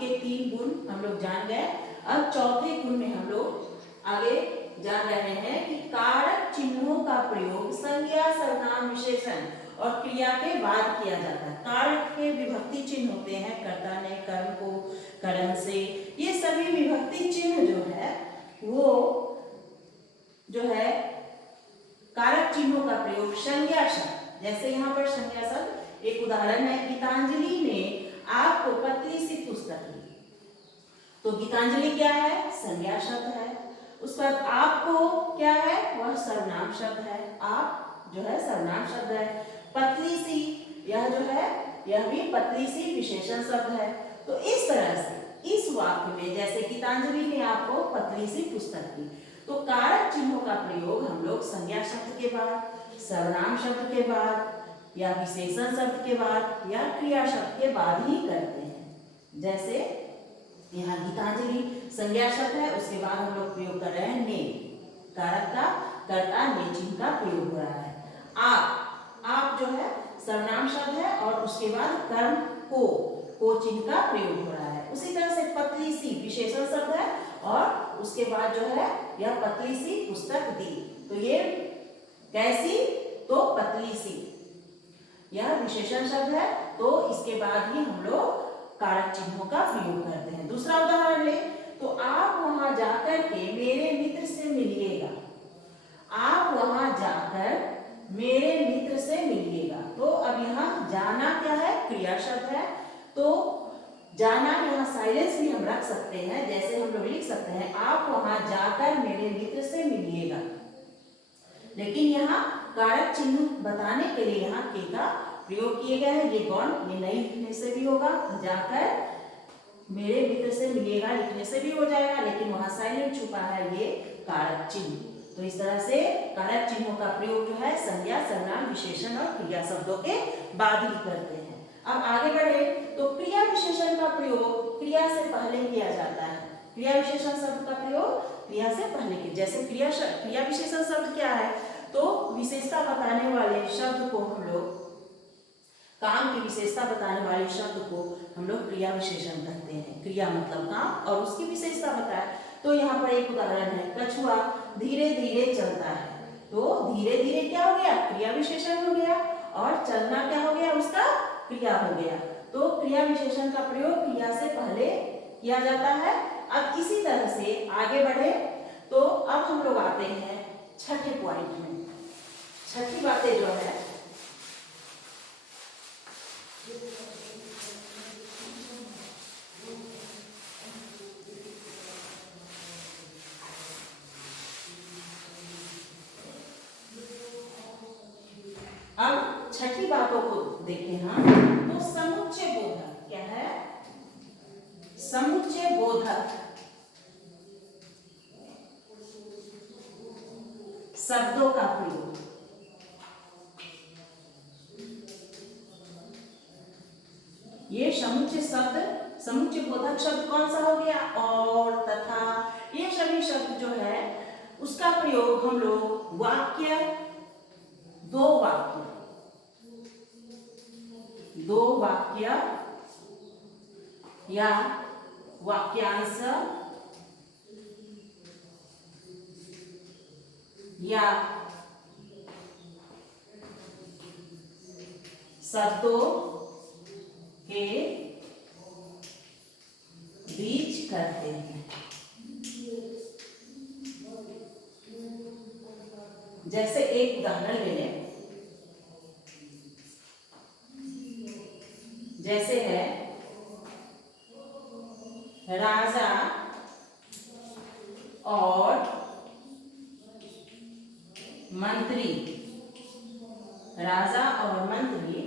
के 3 गुण हम लोग जान गए। अब चौथे गुण में हम लोग आगे जान रहे हैं कि कारक चिन्हों का प्रयोग संज्ञा, सर्वनाम, विशेषण और क्रिया के बाद किया जाता है। कारक के विभक्ति चिन्ह होते हैं, कर्ता ने कर्म को करण से, ये सभी विभक्ति चिन्ह जो है वो जो है कारक चिन्हों का प्रयोग संज्ञा शब्द, जैसे यहाँ पर संज्ञा शब्द एक उदाहरण है, गीतांजलि ने आपको पतली सी पुस्तक दी, तो गीतांजलि क्या है? संज्ञा शब्द है। उसके बाद आपको क्या है? वह सर्वनाम शब्द है, आप जो है सर्वनाम शब्द है। पतली सी, यह जो है यह भी पतली सी विशेषण शब्द है। तो इस तरह से इस वाक्य में जैसे गीतांजलि ने आपको पतली सी पुस्तक दी, तो कारक चिन्हों का प्रयोग हम लोग संज्ञा शब्द के बाद, सर्वनाम शब्द के बाद, या विशेषण शब्द के बाद, या क्रिया शब्द के बाद ही करते हैं। जैसे यहाँ गीतांजलि संज्ञा शब्द है, उसके बाद हम लोग प्रयोग कर रहे हैं ने, कारक का कर्ता ने चिन्ह का प्रयोग हो रहा है। आप जो है सर्वनाम शब्द है और उसके बाद कर्म को चिन्ह का प्रयोग हो रहा है। उसी तरह से पतली सी विशेषण शब्द है और उसके बाद जो है यह पतली सी पुस्तक दी, तो ये कैसी? तो पतली सी, यह विशेषण शब्द है, तो इसके बाद ही हम लोग कारक चिन्हों का प्रयोग करते हैं। दूसरा उदाहरण ले तो आप वहां जाकर के मेरे मित्र से मिलिएगा। आप वहां जाकर मेरे मित्र से मिलिएगा, तो अब यहाँ जाना क्या है? क्रिया शब्द है, तो जाना यहाँ साइलेंस भी हम रख सकते हैं, जैसे हम लोग लिख सकते हैं आप वहां जाकर मेरे मित्र से मिलिएगा। लेकिन यहाँ कारक चिन्ह बताने के लिए यहाँ के का प्रयोग किए गए हैं। ये गौण ये नहीं लिखने से भी होगा, जाकर मेरे मित्र से मिलिएगा लिखने से भी हो जाएगा, लेकिन वहां साइलेंट छुपा है ये कारक चिन्ह। तो इस तरह से कारक चिन्हों का प्रयोग जो है संज्ञा, सर्वनाम, विशेषण और क्रिया शब्दों के बाद ही करते हैं। अब आगे बढ़े तो क्रिया विशेषण का प्रयोग क्रिया से पहले किया जाता है। क्रिया विशेषण शब्द का प्रयोग क्रिया से पहले के, जैसे क्रिया विशेषण शब्द क्या है? तो विशेषता बताने वाले शब्द को हम लोग, काम की विशेषता बताने वाले शब्द को हम लोग क्रिया विशेषण कहते हैं। क्रिया मतलब काम और उसकी विशेषता बताए। तो यहाँ पर एक उदाहरण है, कछुआ धीरे धीरे चलता है, तो धीरे धीरे क्या हो गया? क्रिया विशेषण हो गया, और चलना क्या हो गया? उसका क्रिया हो गया। तो क्रिया विशेषण का प्रयोग क्रिया से पहले किया जाता है। अब इसी तरह से आगे बढ़े तो अब हम लोग आते हैं छठे पॉइंट में। छठी बातें जो है अब छठी बातों को देखें हम, तो समुच्चय बोधक क्या है? समुच्चय बोधक शब्दों का प्रयोग। ये समुच्चय शब्द, समुच्चय बोधक शब्द कौन सा हो गया? और, तथा, ये सभी शब्द जो है उसका प्रयोग हम लोग वाक्य, दो वाक्य या वाक्यांश या शब्दों के बीच करते हैं। जैसे एक उदाहरण ले लें, जैसे है राजा और मंत्री। राजा और मंत्री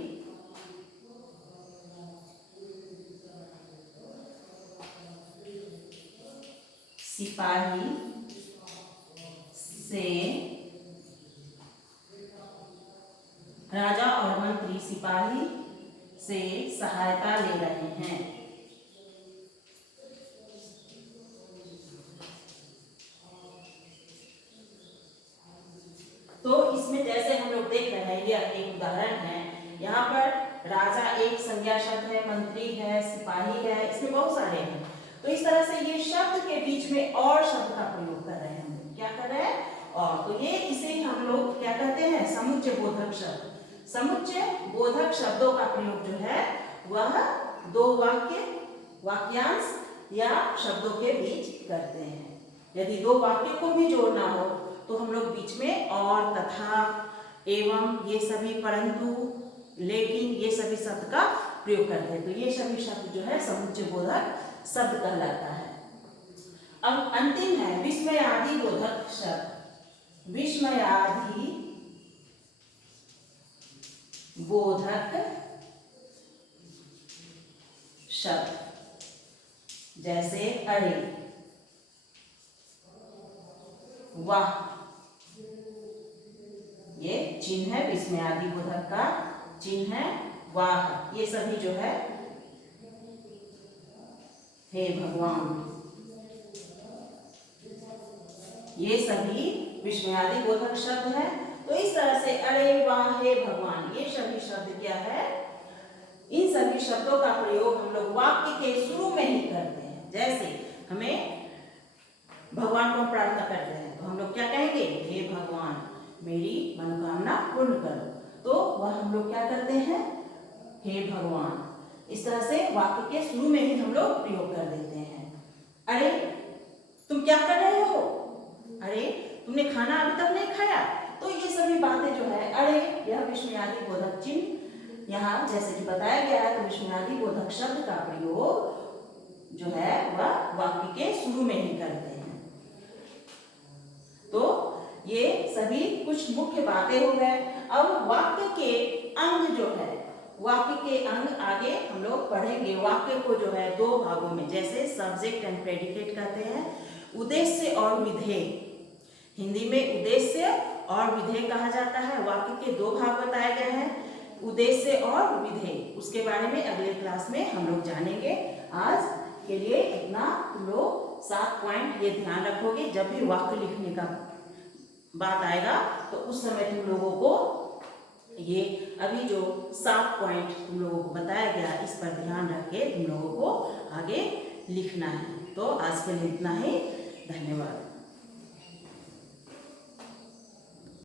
सिपाही से, राजा और मंत्री सिपाही से सहायता ले रहे हैं। तो इसमें जैसे हम लोग देख रहे हैं, यह एक उदाहरण है। यहाँ पर राजा एक संज्ञा शब्द है, मंत्री है, सिपाही है, इसमें बहुत सारे हैं। तो इस तरह से ये शब्द के बीच में और शब्द का प्रयोग कर रहे हैं। हम क्या कर रहे हैं? और तो ये इसे हम लोग क्या कहते हैं? समुच्चय बोधक शब्द। समुच्चय बोधक शब्दों का प्रयोग जो है वह दो वाक्यांश या शब्दों के बीच करते हैं। यदि दो वाक्य को भी जोड़ना हो तो हम लोग बीच में और, तथा, एवं, ये सभी, परंतु, लेकिन, ये सभी शब्द का प्रयोग करते हैं। तो ये सभी शब्द जो है समुच्चय बोधक शब्द कहलाता है। अब अंतिम है विस्मयादि बोधक शब्द। विस्मयादि बोधक शब्द जैसे अरे, वाह, ये चिन्ह है विस्मयादि बोधक का चिन्ह है वाह। ये सभी जो है हे भगवान, ये सभी विस्मयादि बोधक शब्द है। तो इस तरह से अरे, वाह, हे भगवान, ये सभी शब्द क्या है? इन सभी शब्दों का प्रयोग हम लोग वाक्य के शुरू में ही करते हैं। जैसे हमें भगवान को प्रार्थना करते हैं तो हम लोग क्या कहेंगे? हे भगवान, मेरी मनोकामना पूर्ण करो। तो वह हम लोग क्या करते हैं? हे भगवान। इस तरह से वाक्य के शुरू में ही हम लोग प्रयोग कर देते हैं। अरे, तुम क्या कर रहे हो? अरे, तुमने खाना अभी तक नहीं खाया? तो ये सभी बातें जो है अरे, यह विस्मयादि बोधक चिन्ह यहाँ जैसे कि बताया गया है। तो विस्मयादि बोधक शब्द का प्रयोग जो है वह वाक्य के शुरू में ही करते हैं। तो ये सभी कुछ मुख्य बातें हो गए। अब वाक्य के अंग जो है, वाक्य के अंग आगे हम लोग पढ़ेंगे। वाक्य को जो है दो भागों में, जैसे सब्जेक्ट एंड प्रेडिकेट कहते हैं, उद्देश्य और विधेय। हिंदी में उद्देश्य और विधेय कहा जाता है। वाक्य के दो भाग बताए गए हैं, उद्देश्य और विधेय। उसके बारे में अगले क्लास में हम लोग जानेंगे। आज के लिए इतना। तुम लोग 7 पॉइंट ये ध्यान रखोगे। जब भी वाक्य लिखने का बात आएगा तो उस समय तुम लोगों को ये अभी जो 7 पॉइंट तुम लोगों को बताया गया, इस पर ध्यान रख के तुम लोगों को आगे लिखना है। तो आज के लिए इतना ही। धन्यवाद।